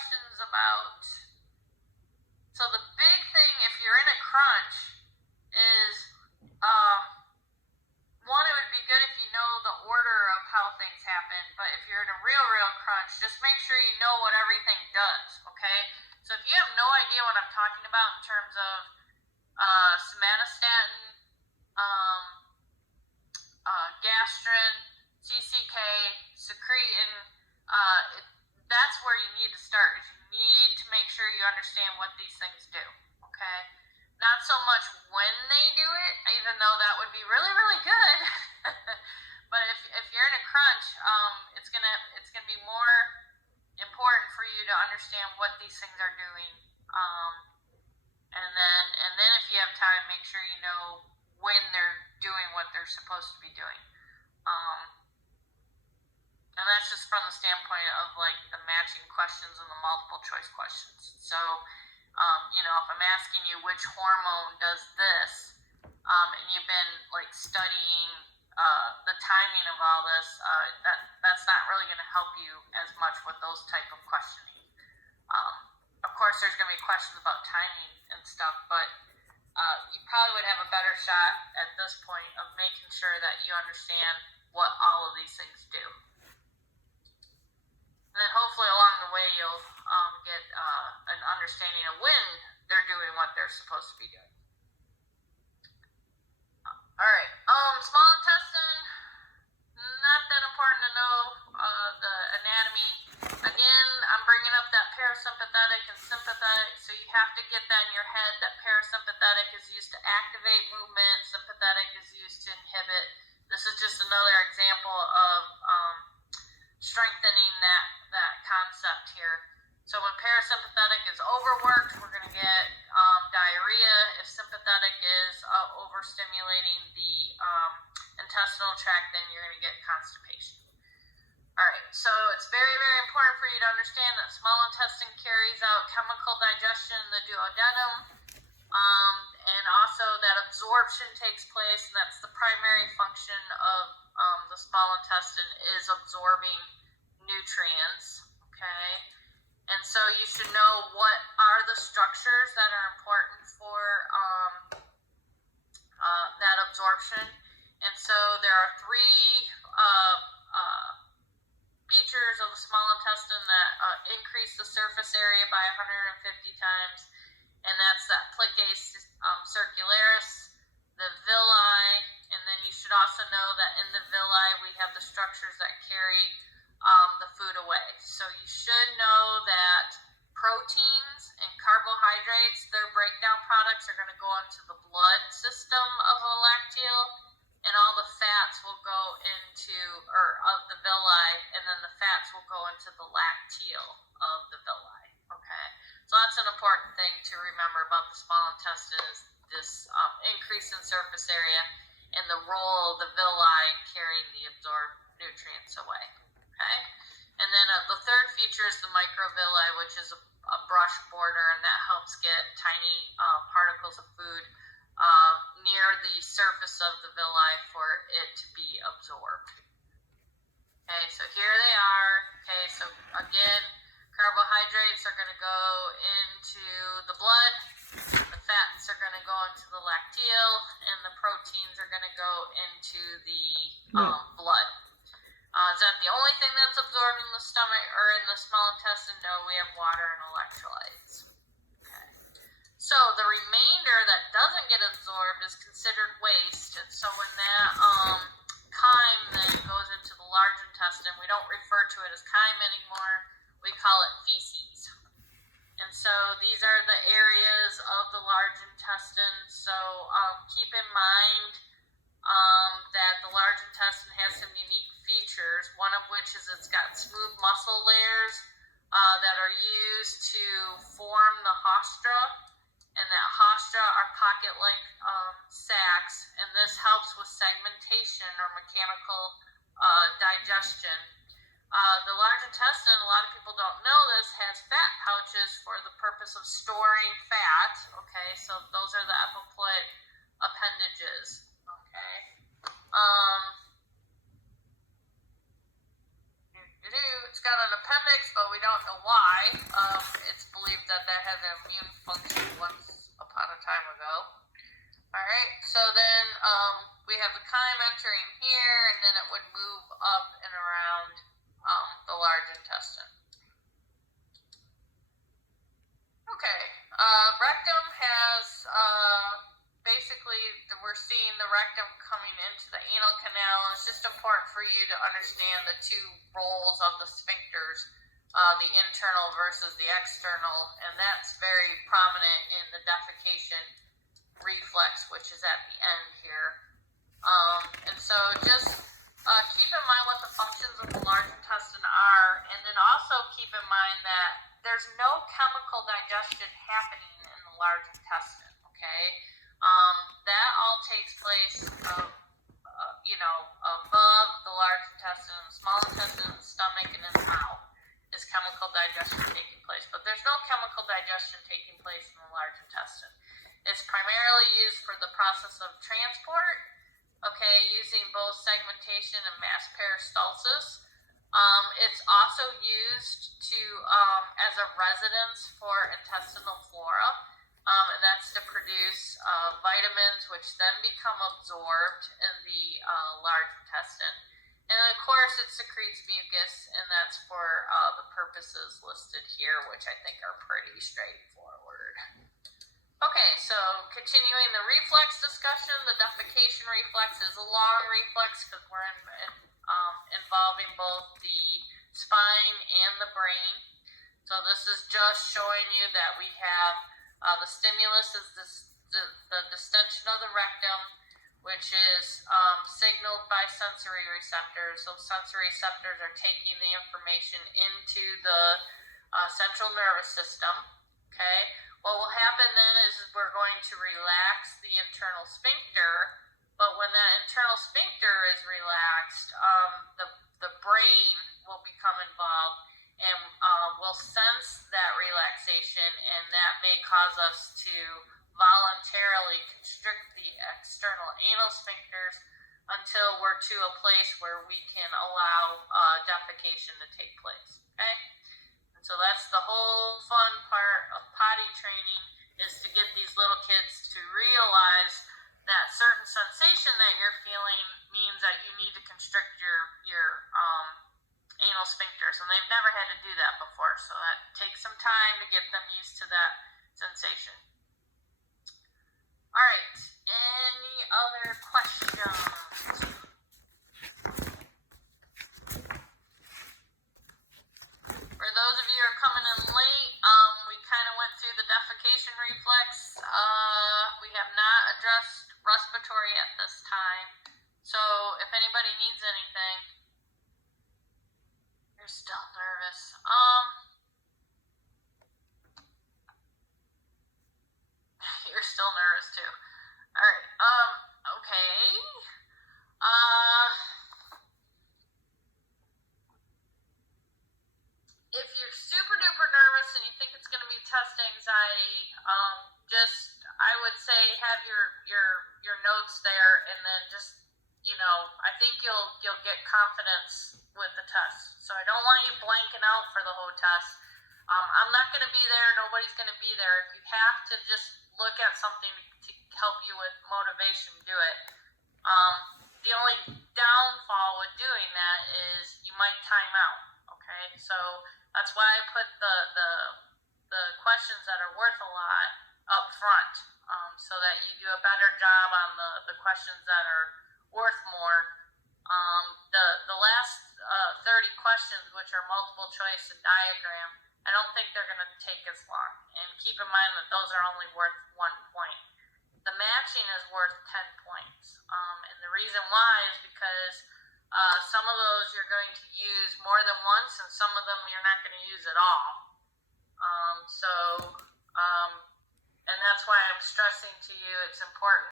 questions about. So the big thing, if you're in a crunch, is one, it would be good if you know the order of how things happen. But if you're in a real crunch, just make sure you know what everything does. Okay. So if you have no idea what I'm talking about in terms of somatostatin, gastrin, CCK, secretin, that's where you need to start. You need to make sure you understand what these things do. Okay, not so much when they do it, even though that would be really good. But if you're in a crunch, it's gonna be more important for you to understand what these things are doing. And then if you have time, make sure you know when they're doing what they're supposed to be doing. And that's just from the standpoint of like the matching questions and the multiple choice questions. So, if I'm asking you which hormone does this, and you've been like studying the timing of all this, that's not really going to help you as much with those type of questioning. Of course, there's going to be questions about timing and stuff, but you probably would have a better shot at this point of making sure that you understand what all of these things do. And then hopefully along the way you'll get an understanding of when they're doing what they're supposed to be doing. Alright, small intestine, not that important to know the anatomy. Again, I'm bringing up that parasympathetic and sympathetic, so you have to get that in your head that parasympathetic is used to activate movement, sympathetic is used to inhibit. This is just another example of strengthening that concept here. So when parasympathetic is overworked, we're going to get diarrhea. If sympathetic is overstimulating the intestinal tract, then you're going to get constipation. Alright, so it's very important for you to understand that small intestine carries out chemical digestion in the duodenum, and also that absorption takes place, and that's the primary function of the small intestine is absorbing nutrients. Okay, and so you should know what are the structures that are important for that absorption. And so there are three features of the small intestine that increase the surface area by 150 times, and that's that plicae circularis, the villi, and then you should also know that in the villi we have the structures that carry the food away. So you should know that proteins and carbohydrates, their breakdown products are going to go into the blood system of the lacteal, and all the fats will go into, of the villi, and then the fats will go into the lacteal of the villi. Okay, so that's an important thing to remember about the small intestine is this increase in surface area and the role of the villi carrying the absorbed nutrients away. Okay, and then the third feature is the microvilli, which is a brush border, and that helps get tiny particles of food near the surface of the villi for it to be absorbed. Okay, so here they are. Okay, so again, carbohydrates are going to go into the blood, the fats are going to go into the lacteal, and the proteins are going to go into the blood. Is that the only thing that's absorbed in the stomach or in the small intestine? No, we have water and electrolytes. Okay. So the remainder that doesn't get absorbed is considered waste, and so when that chyme then goes into the large intestine, we don't refer to it as chyme anymore, we call it feces. And so these are the areas of the large intestine, so keep in mind that the large intestine has some unique features, one of which is it's got smooth muscle layers that are used to form the haustra, and that haustra are pocket-like sacs, and this helps with segmentation or mechanical digestion. The large intestine, a lot of people don't know this, has fat pouches for the purpose of storing fat. Okay, so those are the epiploic appendages. Okay. It's got an appendix, but we don't know why. It's believed that had an immune function once upon a time ago. Alright, so then we have the chyme entering here, and then it would move up and around the large intestine. Okay, rectum has basically, we're seeing the rectum coming into the anal canal. It's just important for you to understand the two roles of the sphincters, the internal versus the external, and that's very prominent in the defecation reflex, which is at the end here. And so just keep in mind what the functions of the large intestine are, and then also keep in mind that there's no chemical digestion happening in the large intestine, okay? That all takes place, above the large intestine, the small intestine, the stomach, and in the mouth is chemical digestion taking place. But there's no chemical digestion taking place in the large intestine. It's primarily used for the process of transport, okay, using both segmentation and mass peristalsis. It's also used as a residence for intestinal flora. And that's to produce vitamins, which then become absorbed in the large intestine. And of course, it secretes mucus, and that's for the purposes listed here, which I think are pretty straightforward. Okay, so continuing the reflex discussion, the defecation reflex is a long reflex because we're involving both the spine and the brain. So this is just showing you that we have the stimulus is the distension of the rectum, which is signaled by sensory receptors. So sensory receptors are taking the information into the central nervous system. Okay, what will happen then is we're going to relax the internal sphincter, but when that internal sphincter is relaxed, the brain will become involved and will sense that relaxation, and that may cause us to voluntarily constrict the external anal sphincters until we're to a place where we can allow defecation to take place. Okay, and so that's the whole fun part of potty training, is to get these little kids to realize that certain sensation that you're feeling means that you need to constrict your anal sphincters, and they've never had to do that before, so that takes some time to get them used to that sensation. All right, any other questions? For those of you who are coming in late, we kind of went through the defecation reflex. We have not addressed respiratory at this time, so if anybody needs anything. You're still nervous. You're still nervous too. All right. Okay. If you're super duper nervous and you think it's going to be test anxiety, I would say have your notes there, and then just, I think you'll get confidence with the test. So I don't want you blanking out for the whole test. I'm not going to be there. Nobody's going to be there. If you have to just look at something to help you with motivation, do it. The only downfall with doing that is you might time out. Okay, so that's why I put the questions that are worth a lot up front, so that you do a better job on the questions that are worth more. The last 30 questions, which are multiple choice and diagram, I don't think they're going to take as long. And keep in mind that those are only worth 1 point. The matching is worth 10 points. And the reason why is because some of those you're going to use more than once, and some of them you're not going to use at all. And that's why I'm stressing to you it's important